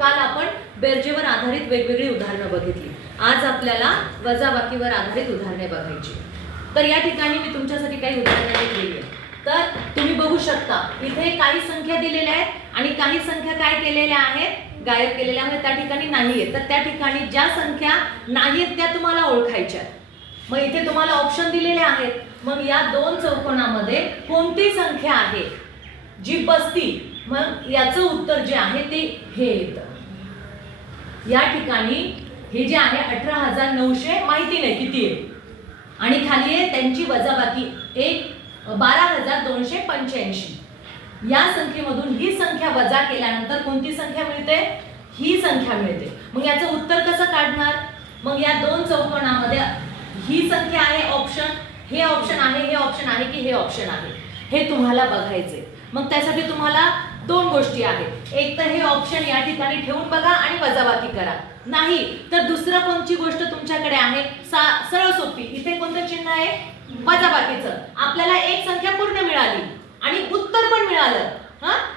काल आपण बेरजेवर आधारित वेगवेगळी उदाहरणं बघितली. आज आपल्याला वजाबाकीवर आधारित उदाहरणे बघायची. तर या ठिकाणी मी तुमच्यासाठी काही उदाहरणे घेतलेली आहेत. तर तुम्ही बघू शकता इथे काही संख्या दिलेल्या आहेत आणि काही संख्या काय केलेल्या आहेत, गायब केलेल्या आहेत. त्या ठिकाणी नाही आहेत. तर त्या ठिकाणी ज्या संख्या नाही आहेत त्या तुम्हाला ओळखायच्या. मग इथे तुम्हाला ऑप्शन दिलेले आहेत. मग या दोन चौकोनामध्ये कोणती संख्या आहे जी बसती, मग याचं उत्तर जे आहे ते हे येतं. या ठिकाणी हे जे आहे 18,900 माहिती नाही किती आहे आणि खाली आहे त्यांची वजाबाकी 12,285. या संख्येमधून ही संख्या वजा केल्यानंतर कोणती संख्या मिळते, ही संख्या मिळते. मग याचं उत्तर कसं काढणार? मग या दोन चौकोनामध्ये ही संख्या आहे ऑप्शन, हे ऑप्शन आहे, हे ऑप्शन आहे की हे ऑप्शन आहे, हे तुम्हाला बघायचे. मग त्यासाठी तुम्हाला दोन गोष्टी आहेत. एक तर हे ऑप्शन या ठिकाणी ठेवून बघा आणि वजाबाकी करा. नाही तर दुसरं कोणती गोष्ट तुमच्याकडे आहे सरळ सोपी. इथे कोणतं चिन्ह आहे, वजाबाकीचं. आपल्याला एक संख्या पूर्ण मिळाली आणि उत्तर पण मिळालं.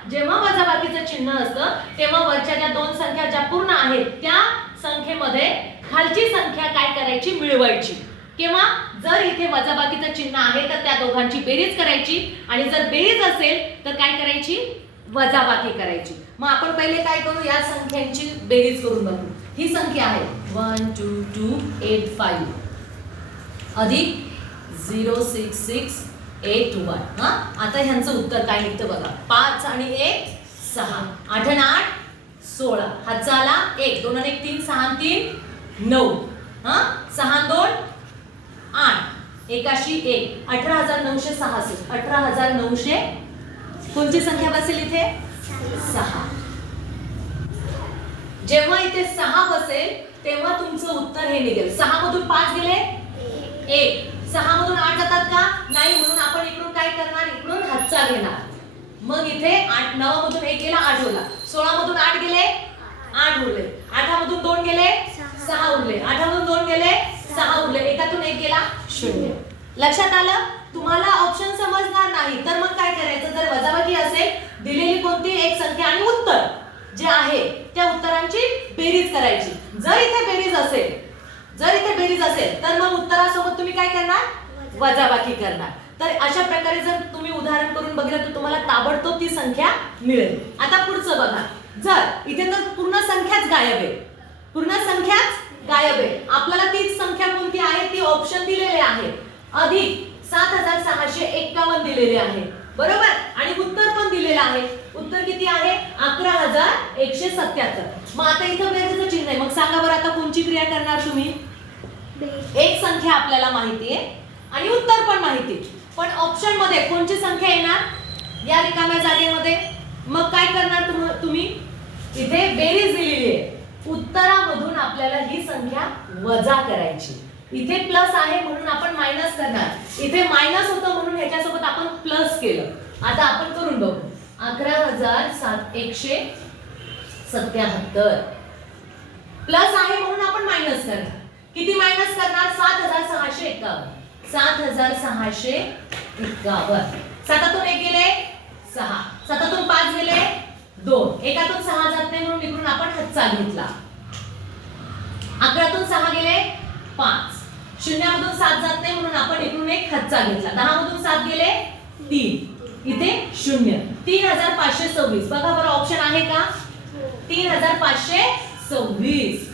जेव्हा वजाबाकीचं चिन्ह असतं तेव्हा वरच्या ज्या दोन संख्या ज्या पूर्ण आहेत त्या संख्येमध्ये खालची संख्या काय करायची, मिळवायची. किंवा जर इथे वजाबाकीचं चिन्ह आहे तर त्या दोघांची बेरीज करायची आणि जर बेरीज असेल तर काय करायची, वजाबाकी करायची. मग आपण पहिले काय करू, या संख्यांची बेरीज करून बघू. ही संख्या आहे 12285 अधिक 06681. आता ह्यांचं उत्तर काय निघतं बघा. 5 आणि 1 6, 8 आणि 8 16, हातचा आला 1, 2 आणि 1 3, 6 आणि 3 9, 6 आणि 2 8, एकाशी 1, 18,966. 18,900 कोणती संख्या बसेल इथे, 6. जेव्हा इथे 6 बसेल तेव्हा तुमचं उत्तर हे निघेल. 6 मधून 5 गेले 1, 6 मधून 8 जातात का, नाही. म्हणून आपण इकडून काय करणार, इकडून हातचा घेणार. मग इथे 8, 9 मधून 1 गेला 8 उरला. 16 मधून 8 गेले 8 उरले. 8 मधून 2 गेले 6 उरले. 8 मधून 2 गेले 6 उरले. एकातून 1 गेला 0. लक्षात आलं? तुम्हाला ऑप्शन समजणार नाही तर मग काय करायचं, जर वजाबाकी असेल दिलेली कोणती एक संख्या आणि उत्तर जे आहे त्या उत्तरांची बेरीज करायची. जर इथे बेरीज असेल तर मग उत्तरासोबत तुम्ही काय करणार, वजाबाकी करणार. तर अशा प्रकारे जर तुम्ही उदाहरण करून बघितलं तर तुम्हाला ताबडतोब ती संख्या मिळेल. आता पुढचं बघा. जर इथे तर पूर्ण संख्याच गायब आहे, आपल्याला तीच संख्या कोणती आहे ती ऑप्शन दिलेले आहे. अधिक 7,651 दिलेले आहे, बरोबर. आणि उत्तर पण दिलेलं आहे. उत्तर किती आहे, 11,177. मग आता इथं बेरीजचं चिन्ह आहे. मग सांगा बरं आता कोणची क्रिया करणार तुम्ही. एक संख्या आपल्याला माहिती आहे आणि उत्तर पण माहिती, पण ऑप्शन मध्ये कोणची संख्या येणार या रिकाम्या जागेमध्ये. मग काय करणार तुम्ही, इथे बेरीज दिलेली आहे. उत्तरामधून आपल्याला ही संख्या वजा करायची. इथे प्लस आहे म्हणून आपण मायनस करणार. इथे मायनस होतं म्हणून ह्याच्यासोबत आपण प्लस केलं. आता आपण करून बघू. 11,177 प्लस आहे म्हणून आपण मायनस करणार. किती मायनस करणार, 7,651. 7,651. 7तून 1 गेले 6, 7तून 5 गेले 2, एकातून 6 जात नाही म्हणून इकडून आपण हातचा घेतला. 11तून 6 गेले 5, 0 मधून 7 जात नाही म्हणून आपण इकडून एक हातचा घेतला. 10 मधून 7 गेले 3, इथे 0. 3,526. बघा बरं ऑप्शन आहे का, 3,526.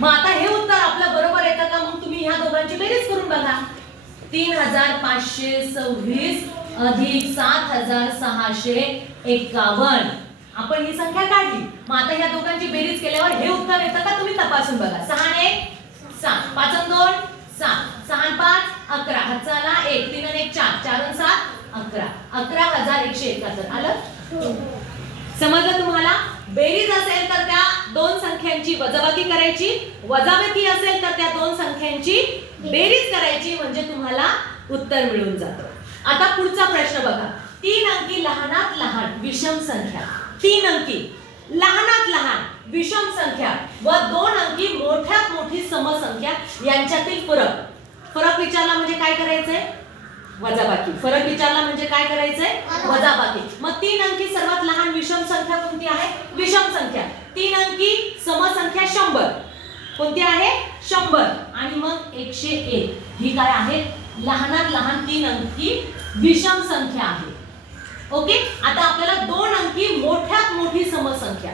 मग आता हे उत्तर आपलं बरोबर येतं का, मग तुम्ही ह्या दोघांची बेरीज करून बघा. 3,526 अधिक 7,651. आपण ही संख्या काढली. मग आता ह्या दोघांची बेरीज केल्यावर हे उत्तर येतं का, तुम्ही तपासून बघा. 6 आणि 1 6, 5 आणि 2 7, 6 आणि 5 11, हातचा आला 1, 3 आणि 1 4, 4 आणि 7 11. 11,171 आलं. समजलं तुम्हाला. बेरीज असेल तर त्या दोन संख्यांची वजाबाकी करायची, वजाबाकी असेल तर त्या दोन संख्यांची बेरीज करायची, म्हणजे तुम्हाला उत्तर मिळून जातं. आता पुढचा प्रश्न बघा. 3 अंकी लहानात लहान विषम संख्या, 3 अंकी लहानात लहान विषम संख्या व 2 अंकी मोठ्यात मोठी समसंख्या यांच्यातील फरक विचारला म्हणजे काय करायचंय, वजाबाकी. फरक विचारला म्हणजे काय करायचंय, वजाबाकी. मग 3 अंकी सर्वात लहान विषम संख्या कोणती आहे? विषम संख्या. 3 अंकी समसंख्या 100. कोणती आहे? 100. आणि मग 101 ही काय आहे? लहानात लहान 3 अंकी विषम संख्या आहे. ओके. आता आपल्याला 2 अंकी मोठ्यात मोठी समसंख्या.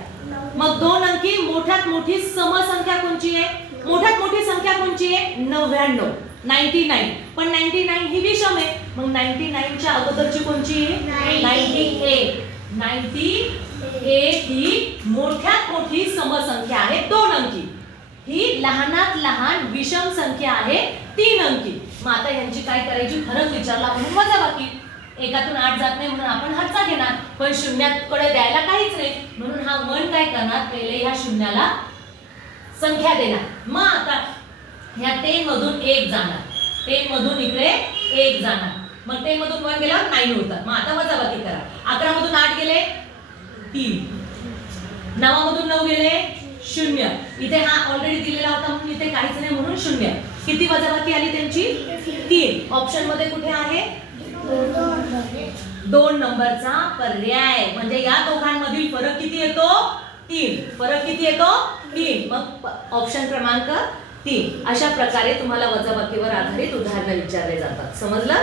मग 2 अंकी मोठ्यात मोठी समसंख्या कोणची आहे? मोठ्यात मोठी संख्या कोणची आहे? 99. 99. पण 99 ही विषम आहे. मग 99 च्या अगोदरची कोणची आहे? 98. 98 ही मोठ्यात मोठी समसंख्या आहे 2 अंकी. ही लहानात लहान विषम संख्या आहे 3 अंकी. मग आता यांची काय करायची? फरक विचारला म्हणून वजाबाकी. एकातून 8 जात नाही म्हणून आपण हातचा घेणार, पण शून्याकडे द्यायला काहीच नाही म्हणून हा 1 काय करणार? पहिले ह्या शून्याला संख्या देणार. मग आता ह्या 10 मधून 1 जाणार, 10 मधून इकडे 1 जाणार. मग 10 मधून 1 गेल्यावर 9 होतात. मग आता वजाबाकी करा. 11 मधून 8 गेले 3, 9 मधून 9 गेले 0. इथे हा ऑलरेडी दिलेला होता म्हणून इथे काहीच नाही म्हणून 0. किती वजाबाकी आली त्यांची? 3. ऑप्शन मध्ये कुठे आहे? 2 नंबरचा पर्याय. म्हणजे या दोघांमधील फरक किती येतो? 3. फरक किती येतो? 3. मग ऑप्शन क्रमांक 3. अशा प्रकारे तुम्हाला वजाबाकीवर आधारित उदाहरण विचारले जातात. समजलं?